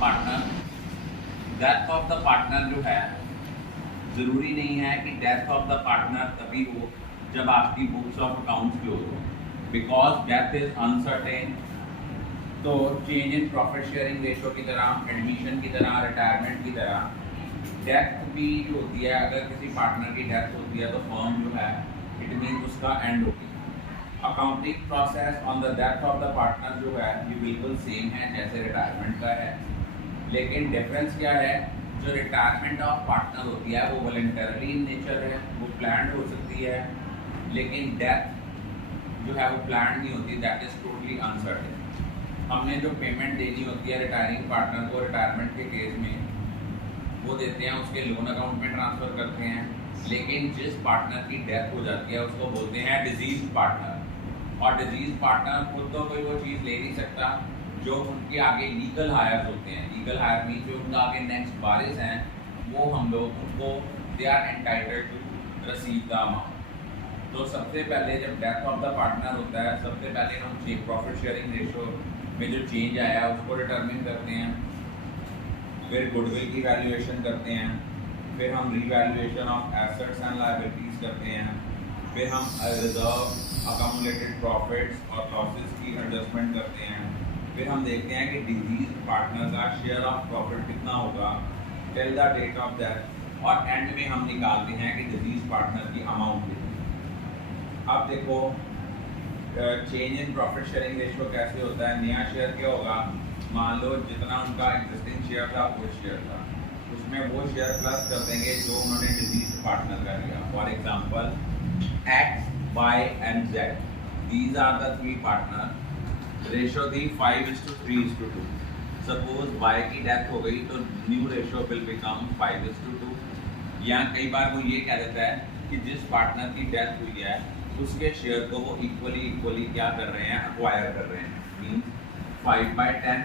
Partner, death of the partner जो है, ज़रूरी नहीं है कि डेथ ऑफ द पार्टनर तभी हो जब आपकी बुक्स ऑफ अकाउंट्स क्लोज हो, बिकॉज डेथ इज अनसर्टेन। तो change in profit sharing ratio की तरह, एडमिशन की तरह, रिटायरमेंट की तरह डेथ भी जो होती है, अगर किसी पार्टनर की डेथ होती है तो फर्म जो है इट मीन उसका एंड होगी। Accounting process on the death of the partner जो है ये बिल्कुल सेम है जैसे रिटायरमेंट का है, लेकिन डिफरेंस क्या है, जो रिटायरमेंट ऑफ पार्टनर होती है वो वॉलंटरली इन नेचर है, वो प्लान्ड हो सकती है, लेकिन डेथ जो है वो प्लान्ड नहीं होती, दैट इज टोटली अनसर्टेन। हमने जो पेमेंट देनी होती है रिटायरिंग पार्टनर को रिटायरमेंट के केस में वो देते हैं, उसके लोन अकाउंट में ट्रांसफ़र करते हैं, लेकिन जिस पार्टनर की डेथ हो जाती है उसको बोलते हैं डिजीज पार्टनर। और डिजीज पार्टनर खुद तो कोई वो चीज़ ले नहीं सकता, जो उनके आगे लीगल हायर्स होते हैं, लीगल हायर मीन जो उनका आगे नेक्स्ट वारिस हैं, वो हम लोग उनको they are entitled to receive the amount. तो सबसे पहले जब डेथ ऑफ द पार्टनर होता है, सबसे पहले हम प्रॉफिट शेयरिंग रेशो में जो चेंज आया है उसको डिटरमिन करते हैं, फिर गुडविल की वैल्यूएशन करते हैं, फिर हम revaluation of assets and liabilities करते हैं, फिर हम रिजर्व, अकामुलेटेड प्रॉफिट्स और लॉसेस की एडजस्टमेंट करते हैं, फिर हम देखते हैं कि डिजीज पार्टनर का शेयर ऑफ प्रॉफिट कितना होगा till the date of death, और एंड में हम निकालते हैं कि डिजीज पार्टनर की अमाउंट कितनी। अब देखो change in profit sharing ratio कैसे होता है। नया शेयर क्या होगा, मान लो जितना उनका एग्जिस्टिंग शेयर था वो शेयर था, उसमें वो शेयर प्लस कर देंगे जो उन्होंने डिजीज पार्टनर का लिया। For example X, Y and Z, these are the three partner, ratio थी 5:3:2। सपोज Y की डेथ हो गई तो न्यू रेशो विल बिकम 5:2। या कई बार वो ये कह देता है कि जिस पार्टनर की डेथ हुई है उसके शेयर को वो इक्वली क्या कर रहे हैं, अक्वायर कर रहे हैं, मीन्स 5/10।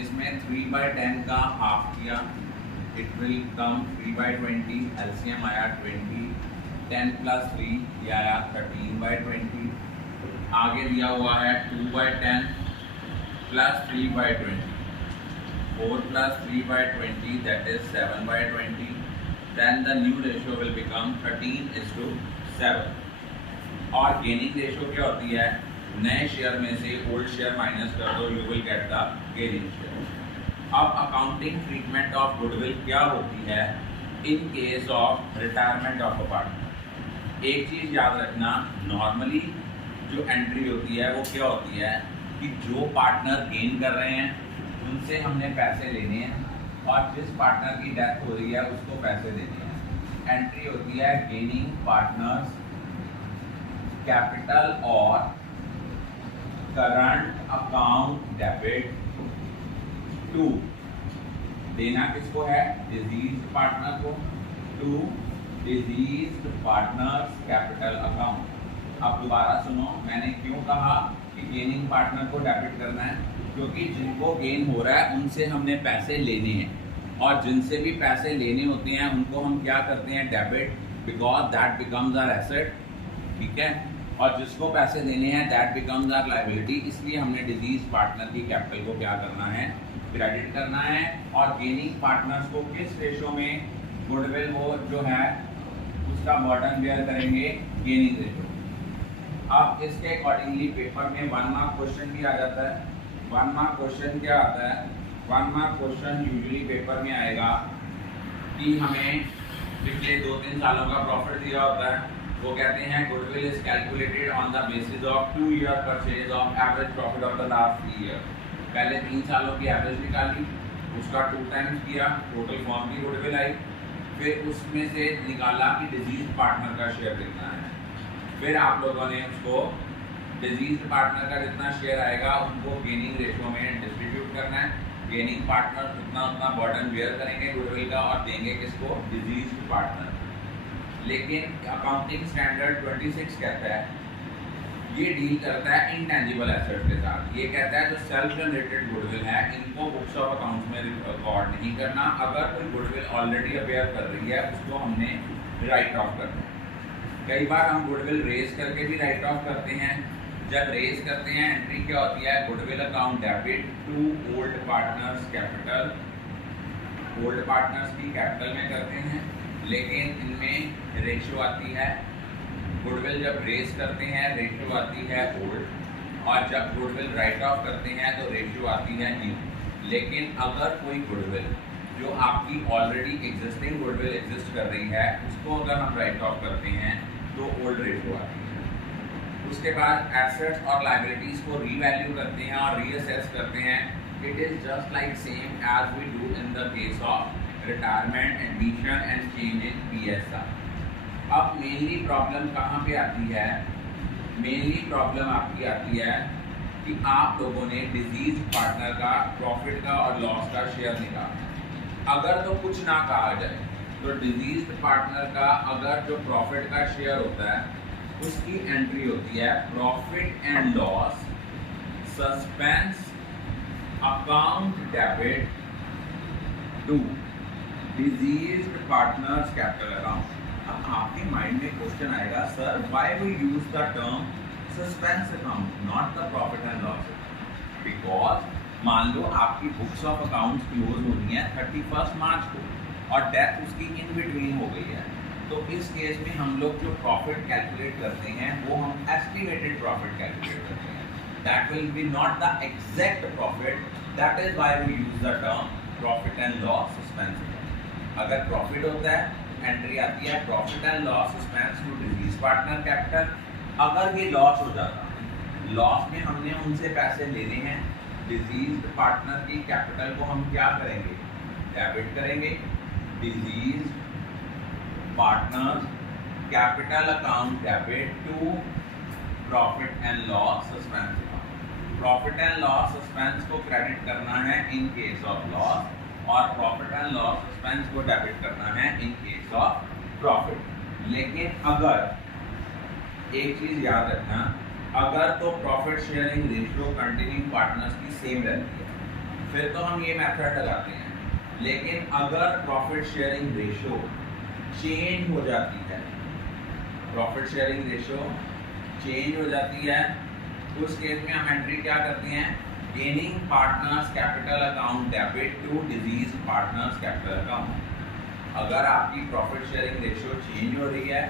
इसमें 3/10 का हाफ किया, इट विल कम 3/20, एलसीएम आया 20, 10 + 3 ये आया 13/20। आगे दिया हुआ है 2/10 + 3/20, 4 + 3/20 that is 7/20। Then the new ratio will become 13:7। और गेनिंग रेशो क्या होती है, नए शेयर में से ओल्ड शेयर माइनस कर दो, you will get the gaining share. अब अकाउंटिंग ट्रीटमेंट ऑफ गुडविल क्या होती है in case of retirement of a partner. एक चीज़ याद रखना, नॉर्मली जो एंट्री होती है वो क्या होती है कि जो पार्टनर गेन कर रहे हैं उनसे हमने पैसे लेने हैं, और जिस पार्टनर की डेथ हो रही है उसको पैसे देने हैं। एंट्री होती है गेनिंग पार्टनर्स कैपिटल और करंट अकाउंट डेबिट टू, देना किसको है, डिजीज पार्टनर को, to disease partners capital account. अब दोबारा सुनो, मैंने क्यों कहा कि गेनिंग पार्टनर को डेबिट करना है, क्योंकि जिनको गेन हो रहा है उनसे हमने पैसे लेने हैं, और जिनसे भी पैसे लेने होते हैं उनको हम क्या करते हैं, debit, because that becomes our asset, ठीक है। और जिसको पैसे देने हैं दैट बिकम्स आवर लायबिलिटी, इसलिए हमने डिजीज पार्टनर की कैपिटल को क्या करना है, क्रेडिट करना है। और गेनिंग पार्टनर्स को किस रेशो में गुडविल वो जो है उसका बर्डन बेयर करेंगे, गेनिंग रेशो। अब इसके अकॉर्डिंगली पेपर में 1 मार्क क्वेश्चन भी आ जाता है। 1 मार्क क्वेश्चन क्या आता है, 1 मार्क क्वेश्चन यूजुअली पेपर में आएगा कि हमें पिछले 2-3 सालों का प्रॉफिट दिया होता है, वो कहते हैं goodwill is calculated on the basis of 2 year purchase of average profit of the last 3 year. पहले 3 सालों की एवरेज निकाली, उसका 2 टाइम्स किया, टोटल फॉर्म की गुडविल आई, फिर उसमें से निकाला कि डिजीज पार्टनर का शेयर कितना है, फिर आप लोगों ने उसको डिजीज पार्टनर का जितना शेयर आएगा उनको गेनिंग रेशो में डिस्ट्रीब्यूट करना है। गेनिंग पार्टनर उतना बर्डन बेयर करेंगे गुडविल का और देंगे किसको, डिजीज पार्टनर। लेकिन अकाउंटिंग स्टैंडर्ड 26 कहता है, ये डील करता है इनटेंजिबल एसेट के साथ। ये कहता है जो सेल्फ जनरेटेड गुडविल है इनको बुक्स ऑफ अकाउंट्स में रिकॉर्ड नहीं करना, अगर कोई गुडविल ऑलरेडी अपेयर कर रही है उसको हमने राइट ऑफ करना है। कई बार हम गुडविल रेज करके भी राइट ऑफ करते हैं, जब रेज करते हैं एंट्री क्या होती है, goodwill account debit to old partners capital, old partners की कैपिटल में करते हैं, लेकिन इनमें रेशियो आती है, गुडविल जब रेज करते हैं रेशियो आती है ओल्ड, और जब गुडविल राइट ऑफ करते हैं तो रेशियो आती है न्यू। लेकिन अगर कोई गुडविल जो आपकी ऑलरेडी एग्जिस्टिंग गुडविल एग्जिस्ट कर रही है उसको अगर हम राइट ऑफ करते हैं तो ओल्ड रेशियो आती है। उसके बाद एसेट्स और लाइबिलिटीज को रीवैल्यू करते हैं और रीअसेस करते हैं। It is just like same as we do in the case of retirement, admission and change in PSR। अब मेनली प्रॉब्लम कहाँ पे आती है, मेनली प्रॉब्लम आपकी आती है कि आप लोगों ने डिजीज पार्टनर का प्रॉफिट का और लॉस का शेयर निकाला। अगर तो कुछ ना कहा जाए तो डिजीज पार्टनर का अगर जो प्रॉफिट का शेयर होता है उसकी एंट्री होती है profit and loss suspense account debit to disease partners capital account. अब आपके माइंड में क्वेश्चन आएगा, sir why we use the term suspense account not the profit and loss? Because मान लो आपकी बुक्स ऑफ अकाउंट्स क्लोज होनी है 31 मार्च को और डेथ उसकी इन बिटवीन हो गई है, तो इस केस में हम लोग जो प्रॉफिट कैलकुलेट करते हैं वो हम एस्टिमेटेड प्रॉफिट कैलकुलेट करते हैं। That will be not the exact profit, that is why we use the term profit and loss suspense account. अगर प्रॉफिट होता है एंट्री आती है profit and loss suspense to deceased partner capital. अगर ये loss हो जाता, लॉस में हमने उनसे पैसे लेने हैं, डिजीज पार्टनर की कैपिटल को हम क्या करेंगे, डेबिट करेंगे। Deceased partner capital account debit to profit and loss suspense account. Profit and loss suspense को क्रेडिट करना है इन केस ऑफ लॉस और प्रॉफिट एंड लॉस सस्पेंस को डेबिट करना है इन केस ऑफ प्रॉफिट। लेकिन अगर एक चीज याद रखना, अगर तो profit sharing ratio continuing partners की सेम रहती है फिर तो हम ये मेथड लगाते हैं। लेकिन अगर प्रॉफिट शेयरिंग रेशियो चेंज हो जाती है, प्रॉफिट शेयरिंग रेशियो चेंज हो जाती है, उस केस में हम एंट्री क्या करते हैं, gaining partners capital account debit to disease partners capital account. अगर आपकी प्रॉफिट शेयरिंग रेशियो चेंज हो रही है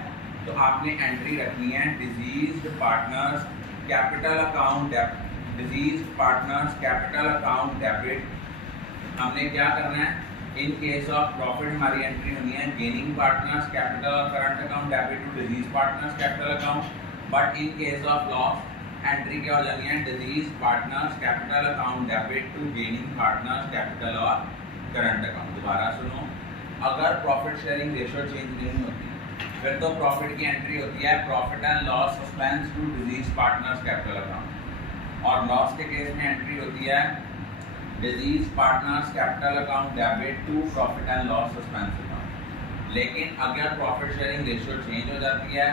तो आपने एंट्री रखनी है deceased partners capital account, deceased partners capital account debit. हमने क्या करना है, इन केस ऑफ प्रॉफिट हमारी एंट्री होनी है गेनिंग पार्टनर्स कैपिटल और current account debit to disease partners capital account. But in case of loss entry क्या हो जानी है, deceased partners capital account debit to gaining partners capital और current account. दोबारा सुनो, अगर प्रॉफिट शेयरिंग रेशियो चेंज नहीं होती फिर तो प्रॉफिट की एंट्री होती है profit and loss suspense to disease partners capital account, और लॉस के केस में एंट्री होती है deceased partners capital account debit to profit and loss suspense account. लेकिन अगर प्रॉफिट शेयरिंग रेशियो चेंज हो जाती है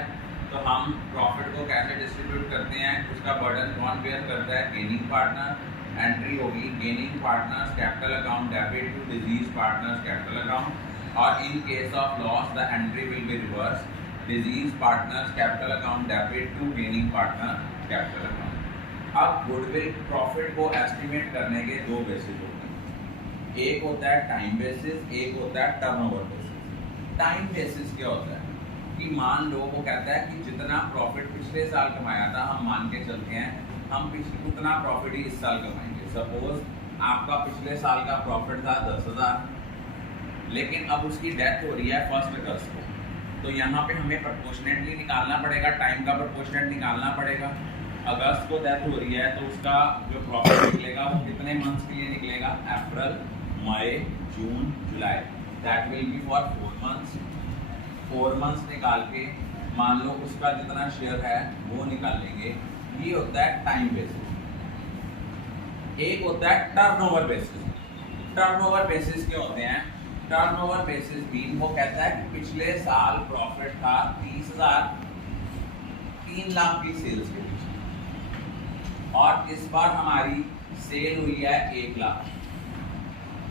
तो हम प्रॉफिट को कैसे डिस्ट्रीब्यूट करते हैं, उसका बर्डन कौन बेयर करता है, गेनिंग पार्टनर। एंट्री होगी gaining partners capital account debit to disease partners capital account, और in case of loss the entry will be reverse, disease partners capital account debit to gaining partner capital account. अब goodwill profit को estimate करने के दो basis होते हैं, एक होता है टाइम बेसिस, एक होता है टर्नओवर बेसिस। टाइम बेसिस क्या होता है कि मान लो वो कहता है कि जितना प्रॉफिट पिछले साल कमाया था, हम मान के चलते हैं हम पिछले उतना प्रॉफिट ही इस साल कमाएंगे। सपोज आपका पिछले साल का प्रॉफिट था 10,000, लेकिन अब उसकी डेथ हो रही है 1 अगस्त को, तो यहाँ पे हमें प्रोपोर्शनेटली निकालना पड़ेगा, टाइम का प्रोपोर्शनेट निकालना पड़ेगा। अगस्त को डेथ हो रही है तो उसका जो प्रॉफिट निकलेगा वो कितने मंथ्स के लिए निकलेगा, April, May, June, July, that will be for 4 months. 4 months निकाल के मान लो उसका जितना शेयर है वो निकाल लेंगे। ये होता है टाइम बेसिस। एक होता है टर्नओवर बेसिस। टर्नओवर बेसिस क्या होते हैं, टर्नओवर बेसिस मीन वो कहता है कि पिछले साल प्रॉफिट था 30,000, 3 लाख की सेल्स के पीछे, और इस बार हमारी सेल हुई है 1 लाख।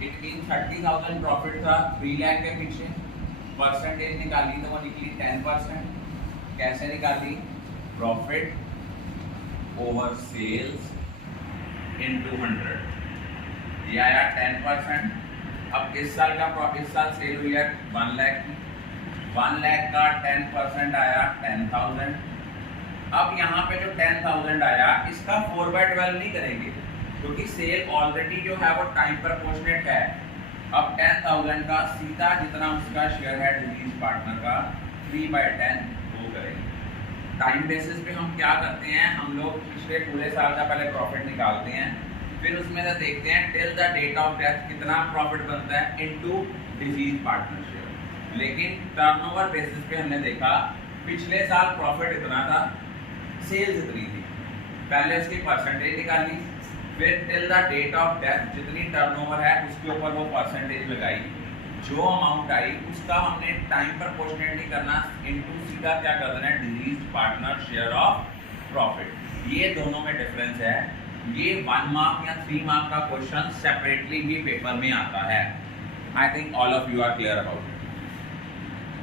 इट मीन 30,000 प्रॉफिट था 3 लाख के पीछे। परसेंटेज निकाली तो वो निकली 10%। कैसे निकाली, प्रॉफिट ओवर सेल्स इनटू 100, ये आया 10%। अब इस साल सेल हुई है 1 लाख की, 1 लाख का 10% आया 10,000। अब यहाँ पे जो 10,000 आया इसका 4/12 नहीं करेंगे क्योंकि सेल ऑलरेडी जो है वो टाइम प्रोपोर्शनेट है। अब 10,000 का सीधा जितना उसका शेयर है डिलीज पार्टनर का 3/10 वो करेंगे। टाइम बेसिस पे हम क्या करते हैं, हम लोग पिछले पूरे साल का पहले प्रॉफिट निकालते हैं, फिर उसमें से देखते हैं till the date of death कितना प्रॉफिट बनता है इनटू डिसीज पार्टनरशिप। लेकिन टर्नओवर बेसिस पे हमने देखा पिछले साल प्रॉफिट इतना था, सेल्स इतनी थी, पहले उसकी परसेंटेज निकाली, फिर till the date of death जितनी टर्नओवर है उसके ऊपर वो परसेंटेज लगाई, जो अमाउंट आई उसका हमने टाइम प्रोपोर्शनेट नहीं करना, इनटू सीधा क्या कर देना है disease partner share of profit. ये दोनों में डिफरेंस है। ये 1 मार्क या 3 मार्क का क्वेश्चन सेपरेटली भी पेपर में आता है। I think all of you are clear about it.